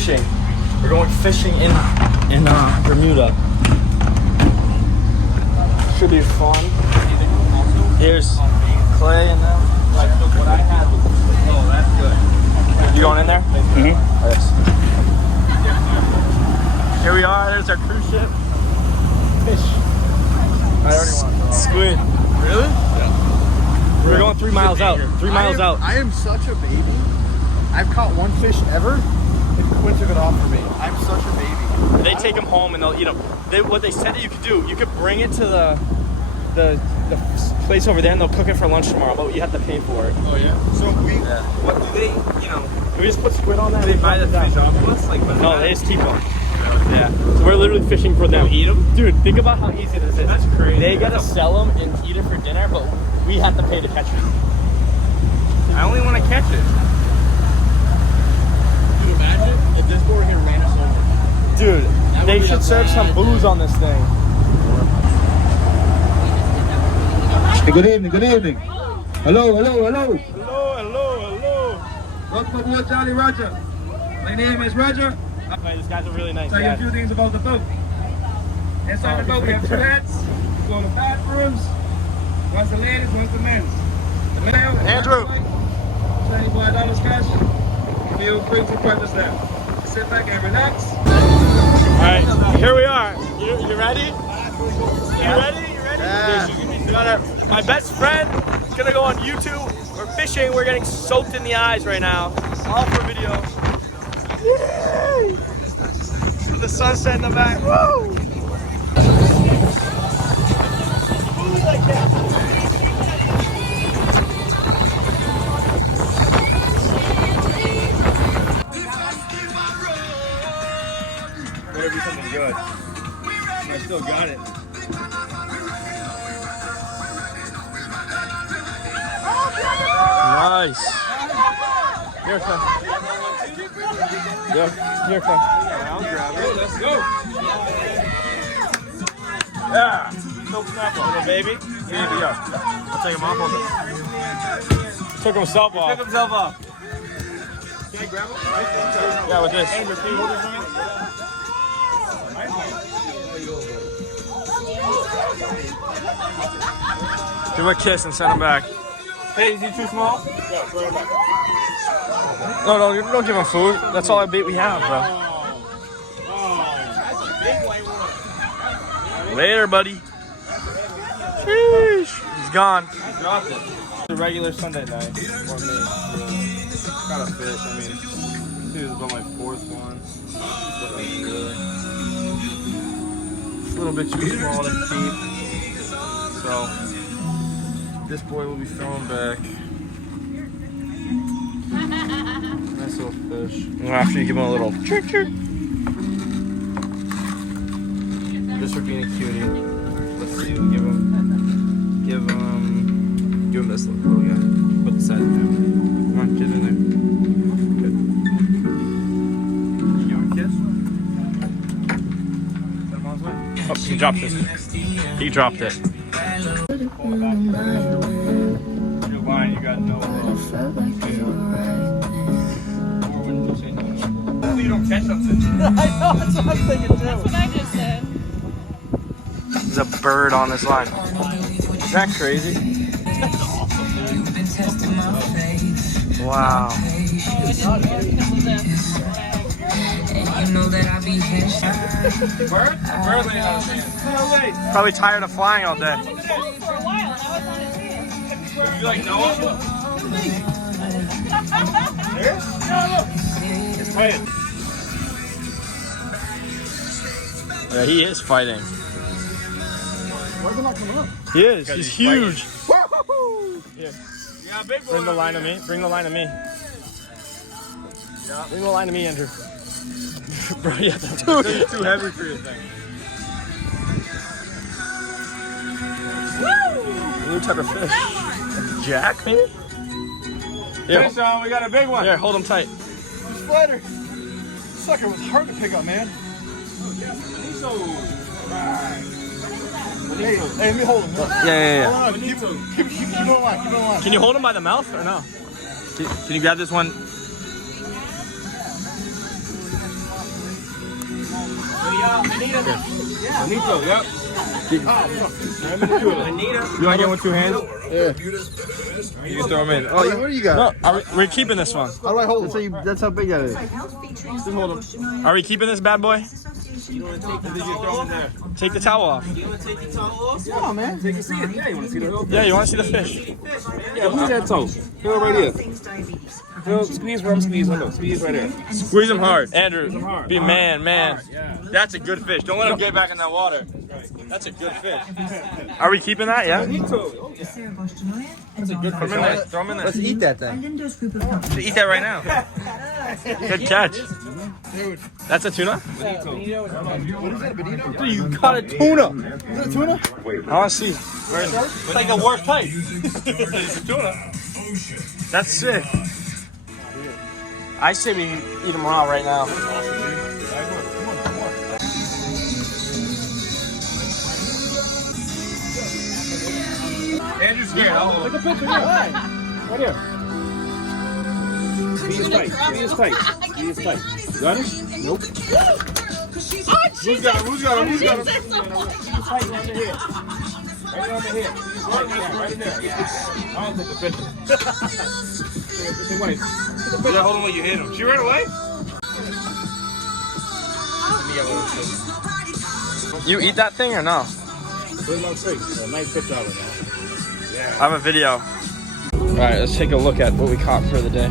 fishing. We're going fishing in Bermuda. Should be fun. Here's Clay and them. Like what I had was. Oh, that's good. You going in there? Mm-hmm. Yes. Here we are. There's our cruise ship. Fish. I already want to. Squid. Really? Yeah. We're going 3 miles out. 3 miles out. I am such a baby. I've caught one fish ever. Quinn took it off for me. I'm such a baby. They take them home and they'll, what they said that you could do, you could bring it to the place over there and they'll cook it for lunch tomorrow, but you have to pay for it. Oh yeah. So what do they, can we just put squid on that? Do they buy the fish off of us? Like, no, they just keep them. Yeah. So we're literally fishing for them. Eat them? Dude, think about how easy this is. That's crazy. They gotta sell them and eat it for dinner, but we have to pay to catch it. I only want to catch it. Can you imagine if this board here ran us over? Dude, they should serve some booze on this thing. Hey, good evening, good evening. Hello, hello, hello. Hello, hello, hello. Welcome aboard Jolly Roger. My name is Roger. Hey, this guy's a really nice Tell you guy. a few things about the boat. Inside the boat we have 2 heads, 2 on the bathrooms. One's the ladies, one's the men's. The male, Andrew. $25 cash. Feel free to purchase them. Sit back and relax. All right, here we are. You ready? You ready? You ready? Yeah. My best friend is gonna go on YouTube. We're fishing. We're getting soaked in the eyes right now. All for video. Yay! The sunset in the back. Woo! Ooh, like that. Better be something good. I still got it. Nice. Here, son. Here, son. I'll grab it. Let's go. Yeah. No snapper. Little baby. Baby up. I'll take him off on this. Took himself off. Took himself off. Can I grab him? Yeah, with this. Andrew, can you hold his hand? Give him a kiss and send him back. Hey, is he too small? Yeah, throw him back. No, don't give him food. That's all the bait we have, bro. That's a big white one. Later, buddy. Sheesh. He's gone. Dropped it. It's a regular Sunday night for me. Got a fish. I mean, this is about my 4th one. It's a little bit too small to keep. So, this boy will be thrown back. Nice little fish. And after you give him a little chirp chirp. Just for being a cutie. Let's see. We'll give him this little guy. Put the side in there. Come on, get in there. Good. Give him a kiss. Set him on his way. Oh, he dropped it. He dropped it. You're lying. You got no. You don't catch something. I know, that's what I'm thinking too. That's what I just said. There's a bird on this line. Is that crazy? That's awesome, dude. Wow. Oh, it's just more because of this. Bird? Bird laying out of hand. No way. Probably tired of flying all day. For a while, and I was on his feet. You like Noah? Here? No, look. It's fighting. Yeah, he is fighting. Why is it not coming up? He is. He's huge. Yeah, big boy. Bring the line to me. Bring the line to me. Yeah. Bring the line to me, Andrew. Bro, yeah, that's It's too heavy for your thing. new type of fish. Jack, maybe? Here, Sean, we got a big one. Here, hold him tight. This spider. This sucker was hard to pick up, man. Hey, let me hold him. Yeah. Hold on, keep it alive, keep it alive. Can you hold him by the mouth or no? Can you grab this one? Bonito, yep. You want to get with 2 hands? Yeah. You can throw them in. Oh, what do you got? No, we're keeping this one. How do I hold it? That's how big that is. Just hold them. Are we keeping this bad boy? Take the towel off. Come on, man. Take a seat. Yeah, you want to see the whole Yeah, you want to see the fish? Yeah, who's that toe? Feel it right here. Feel, squeeze where I'm squeezing. Look, squeeze right there. Squeeze them hard. Andrew, hard. be a man, man. Yeah. That's a good fish. Don't let him get back in that water. That's a good fish. Are we keeping that? Yeah? Bonito. That's a good fish. Throw him in there. Throw him in there. Let's eat that thing. Eat that right now. Good catch. That's a tuna? What is that, bonito? Dude, you caught a tuna. Is that a tuna? I want to see. It's like the worst type. It's a tuna. That's sick. I say we eat them raw right now. Andrew's scared. Take a picture. Right here. Squeeze tight. Squeeze tight. Squeeze tight. Got it? Nope. Who's got him? Who's got him? Who's got him? Squeeze tight right there. Right on the head. Right there. Right there. I'll take the picture. Yeah, hold on when you hit him. She ran away? You eat that thing or no? Where's my face? A nice picture of it now. I have a video. Alright, let's take a look at what we caught for the day.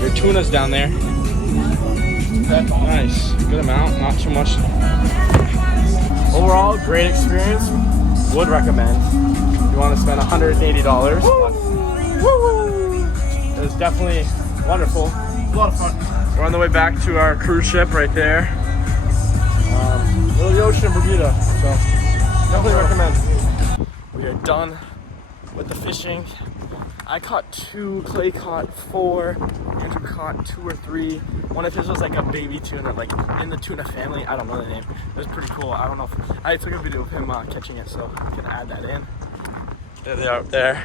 Your tuna's down there. Nice. Good amount, not too much. Overall, great experience. Would recommend. If you want to spend $180. It was definitely wonderful. A lot of fun. We're on the way back to our cruise ship right there. Middle of the ocean in Bermuda. So definitely recommend. We are done with the fishing. I caught 2, Clay caught 4, Andrew caught 2 or 3. One of his was like a baby tuna, like in the tuna family. I don't know the name. It was pretty cool. I don't know if I took a video of him catching it, so I can add that in. There they are up there.